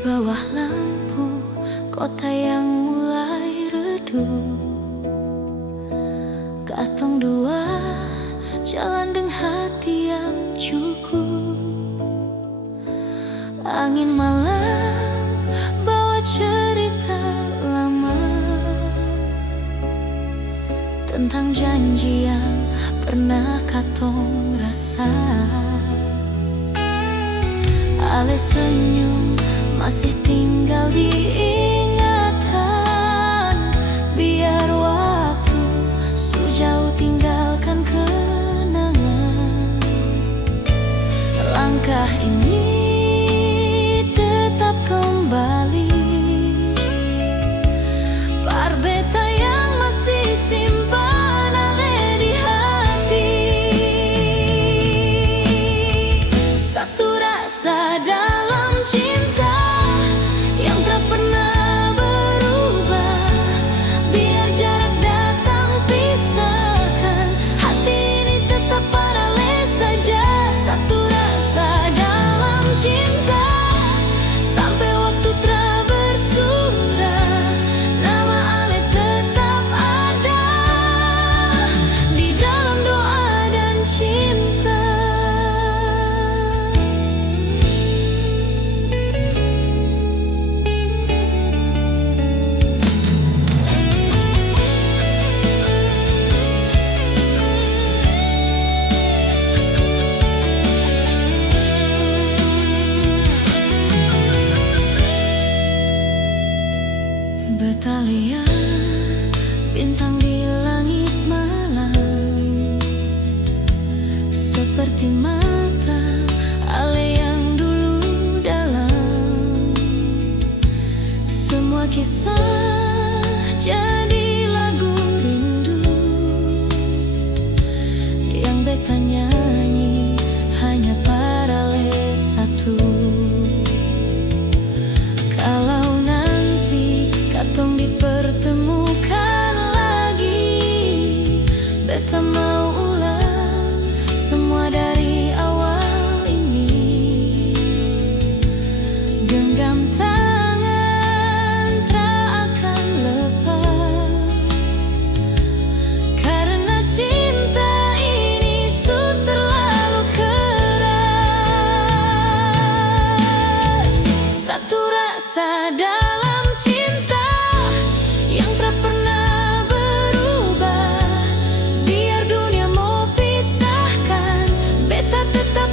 bawah lampu kota yang mulai redup, katong dua jalan dengan hati yang cukup. Angin malam bawa cerita lama tentang janji yang pernah katong rasa. Ale senyum masih tinggal di ingatan, biar waktu sejauh tinggalkan kenangan. Langkah ini tetap kembali, parbeta yang masih simpan ale di hati. Satu rasa dalam cinta yang tak pernah berubah, biar jarak datang pisahkan, hati ini tetap ale saja. Satu rasa dalam cinta sampai waktu telah bersurah, nama ale tetap ada di dalam doa dan cinta. Bertalian bintang di langit malam, seperti mata ale yang dulu dalam. Semua kisah jadi lagu rindu yang beta nyanyi hanya para ale satu. Kalau nanti katong dipertemukan lagi, beta mau ulang semua dari awal ini. Genggam tangan tak akan lepas, karena cinta ini sudah terlalu keras. Satu rasa dalam cinta yang tak pernah berubah, biar dunia mau pisahkan, beta tetap